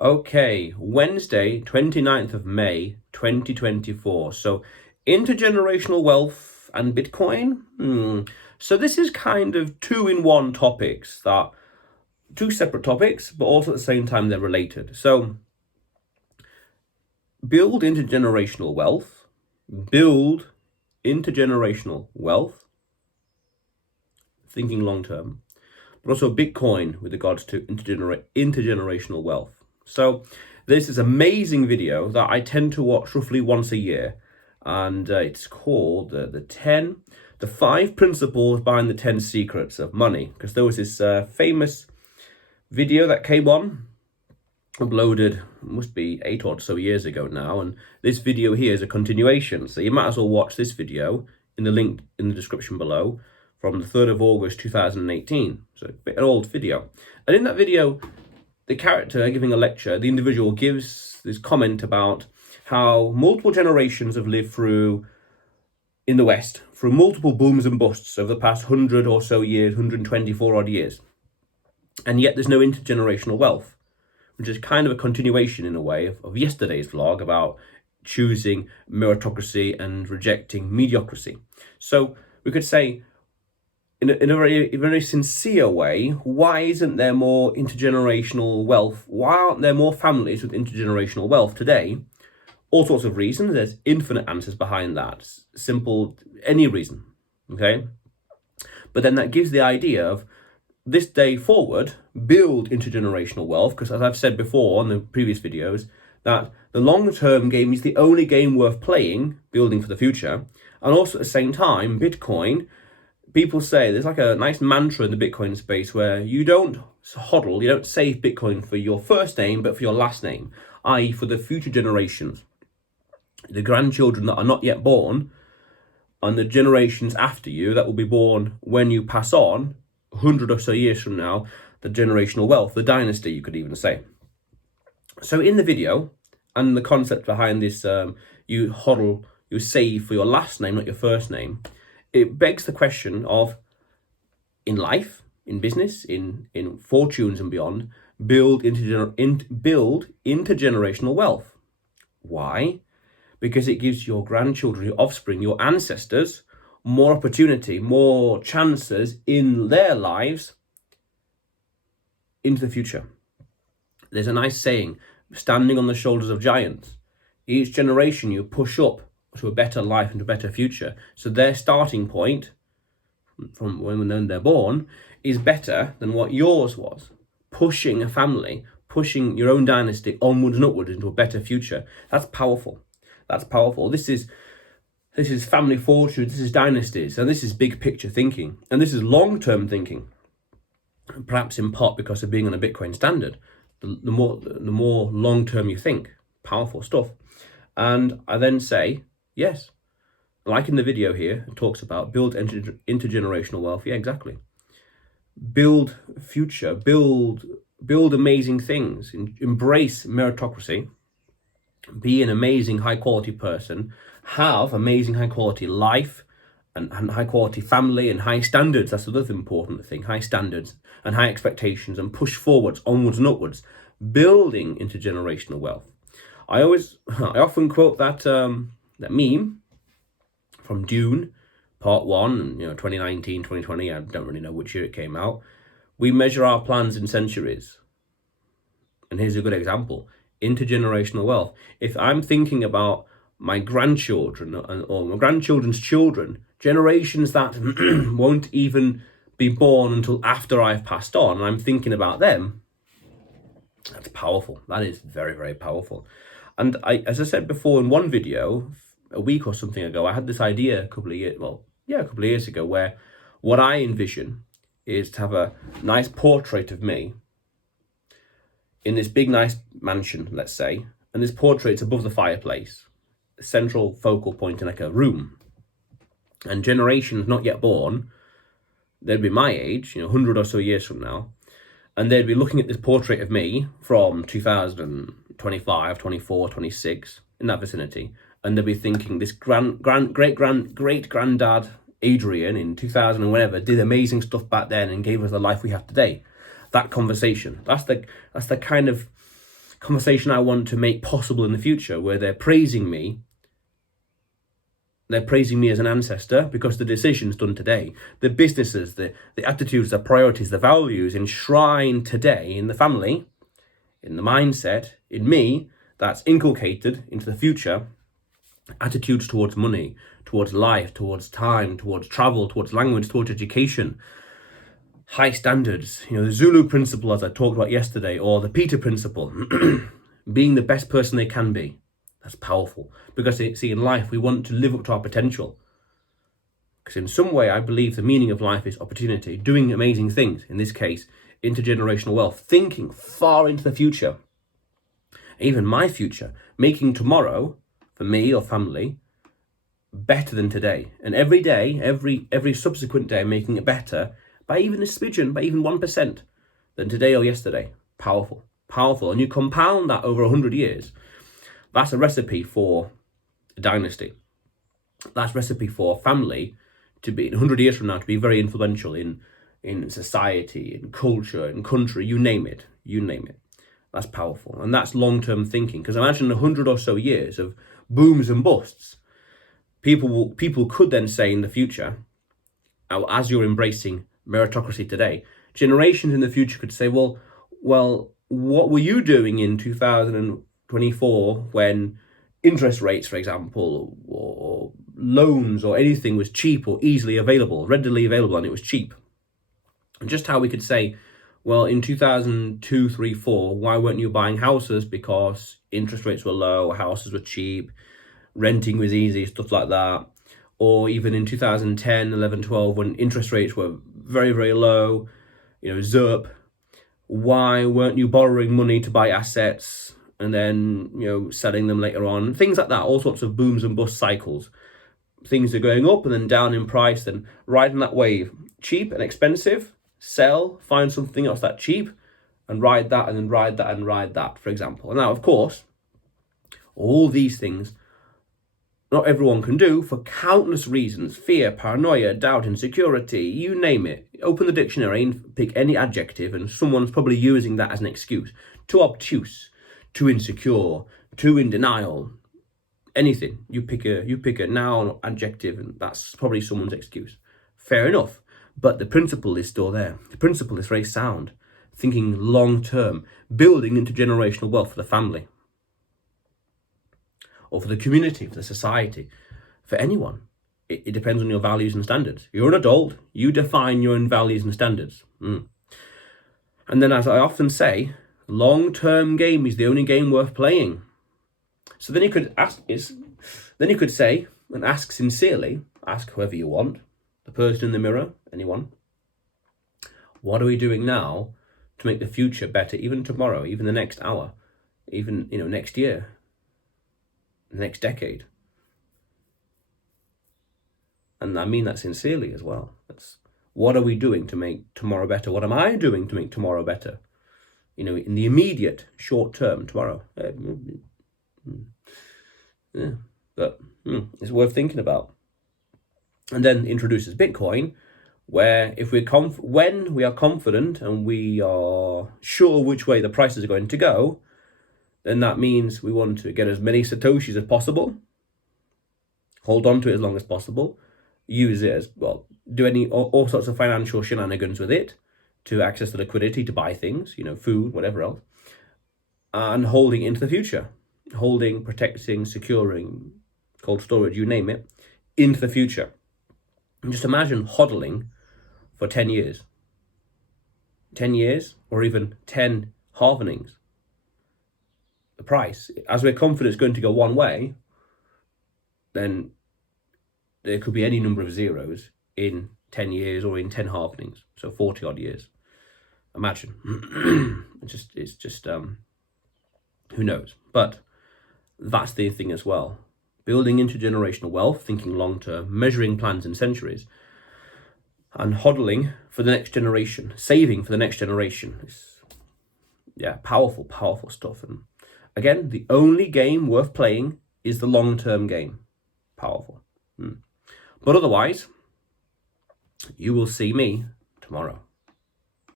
Okay, Wednesday, 29th of May, 2024. So, intergenerational wealth and Bitcoin. So, this is kind of two-in-one topics two separate topics, but also at the same time they're related. So, build intergenerational wealth, thinking long term, but also Bitcoin with regards to intergenerational wealth. So there's this amazing video that I tend to watch roughly once a year, and it's called the 5 principles behind the 10 secrets of money, because there was this famous video that came on, uploaded, must be 8 or so years ago now, and this video here is a continuation, so you might as well watch this video in the link in the description below from the 3rd of August 2018, so a bit an old video. And in that video, the character giving a lecture, the individual gives this comment about how multiple generations have lived through, in the West, through multiple booms and busts over the past 100 or so years, 124 odd years, and yet there's no intergenerational wealth, which is kind of a continuation in a way of yesterday's vlog about choosing meritocracy and rejecting mediocrity. So we could say, in a very sincere way, why isn't there more intergenerational wealth? Why aren't there more families with intergenerational wealth today? All sorts of reasons. There's infinite answers behind that. Simple, any reason, okay? But then that gives the idea of this day forward, build intergenerational wealth, because as I've said before on the previous videos, that the long-term game is the only game worth playing, building for the future. And also at the same time, Bitcoin, people say there's like a nice mantra in the Bitcoin space where you don't hodl, you don't save Bitcoin for your first name, but for your last name, i.e. for the future generations, the grandchildren that are not yet born, and the generations after you that will be born when you pass on, 100 or so years from now, the generational wealth, the dynasty, you could even say. So in the video, and the concept behind this, you save for your last name, not your first name, it begs the question of, in life, in business, in fortunes and beyond, build intergenerational wealth. Why? Because it gives your grandchildren, your offspring, your ancestors, more opportunity, more chances in their lives into the future. There's a nice saying, standing on the shoulders of giants. Each generation you push up to a better life and a better future. So their starting point from when they're born is better than what yours was. Pushing a family, pushing your own dynasty onwards and upwards into a better future. That's powerful. That's powerful. This is family fortune, this is dynasties, and this is big picture thinking, and this is long-term thinking, perhaps in part because of being on a Bitcoin standard. The more long-term you think, powerful stuff. And I then say, yes, like in the video here, it talks about build intergenerational wealth. Yeah, exactly. Build future, build amazing things, embrace meritocracy, be an amazing high quality person, have amazing high quality life and high quality family and high standards. That's another important thing, high standards and high expectations, and push forwards, onwards and upwards, building intergenerational wealth. I often quote that meme from Dune Part 1, 2019, 2020, I don't really know which year it came out. We measure our plans in centuries. And here's a good example. Intergenerational wealth. If I'm thinking about my grandchildren or my grandchildren's children, generations that won't even be born until after I've passed on, and I'm thinking about them, that's powerful. That is very, very powerful. And as I said before in one video, a week or something ago, I had this idea a couple of years ago, where what I envision is to have a nice portrait of me in this big, nice mansion, let's say, and this portrait's above the fireplace, a central focal point in like a room. And generations not yet born, they'd be my age, 100 or so years from now, and they'd be looking at this portrait of me from 2025, 24, 26, in that vicinity, and they'd be thinking this great-granddad Adrian in 2000 and whenever did amazing stuff back then and gave us the life we have today. That conversation, that's the kind of conversation I want to make possible in the future, where they're praising me. They're praising me as an ancestor because the decisions done today, the businesses, the attitudes, the priorities, the values enshrined today in the family, in the mindset, in me, that's inculcated into the future. Attitudes towards money, towards life, towards time, towards travel, towards language, towards education. High standards, the Zulu principle, as I talked about yesterday, or the Peter principle, being the best person they can be. That's powerful, because see, in life we want to live up to our potential, because in some way I believe the meaning of life is opportunity, doing amazing things, in this case intergenerational wealth, thinking far into the future, even my future, making tomorrow for me or family better than today, and every day, every subsequent day, making it better by even a smidgen, by even 1% than today or yesterday. Powerful, and you compound that over 100 years. That's a recipe for a dynasty. That's a recipe for a family to be, 100 years from now, to be very influential in society, in culture, in country, you name it. That's powerful. And that's long-term thinking. Because imagine 100 or so years of booms and busts. People could then say in the future, as you're embracing meritocracy today, generations in the future could say, well, what were you doing in 2024 when interest rates, for example, or loans or anything was cheap or easily available, readily available, and it was cheap? And just how we could say, well, in 2002, 3, 4, why weren't you buying houses? Because interest rates were low, houses were cheap, renting was easy, stuff like that. Or even in 2010, 11, 12, when interest rates were very, very low, ZERP, why weren't you borrowing money to buy assets and then, selling them later on? Things like that, all sorts of booms and bust cycles. Things are going up and then down in price, then riding that wave. Cheap and expensive, sell, find something else that's cheap, and ride that, and then ride that, and ride that, for example. And now, of course, all these things, not everyone can do for countless reasons. Fear, paranoia, doubt, insecurity, you name it. Open the dictionary and pick any adjective, and someone's probably using that as an excuse. Too obtuse, too insecure, too in denial. Anything. You pick a noun or adjective, and that's probably someone's excuse. Fair enough. But the principle is still there. The principle is very sound. Thinking long term, building intergenerational wealth for the family, or for the community, for the society, for anyone. It depends on your values and standards. You're an adult, you define your own values and standards. And then, as I often say, long-term game is the only game worth playing. So then you could say, and ask sincerely, ask whoever you want, the person in the mirror, anyone, what are we doing now to make the future better, even tomorrow, even the next hour, even next year, the next decade? And I mean that sincerely as well. What are we doing to make tomorrow better? What am I doing to make tomorrow better? In the immediate short term, tomorrow. But it's worth thinking about. And then introduces Bitcoin, where when we are confident and we are sure which way the prices are going to go, then that means we want to get as many Satoshis as possible, hold on to it as long as possible, use it as, do all sorts of financial shenanigans with it to access the liquidity to buy things, food, whatever else, and holding into the future. Holding, protecting, securing, cold storage, you name it, into the future. And just imagine hodling for 10 years. 10 years, or even 10 halvenings. The price, as we're confident it's going to go one way, then there could be any number of zeros in 10 years or in 10 halvenings, so 40 odd years. Imagine. it's just who knows? But that's the thing as well. Building intergenerational wealth, thinking long term, measuring plans in centuries, and hodling for the next generation, saving for the next generation. It's, powerful, powerful stuff. And again, the only game worth playing is the long term game. Powerful. But otherwise, you will see me tomorrow.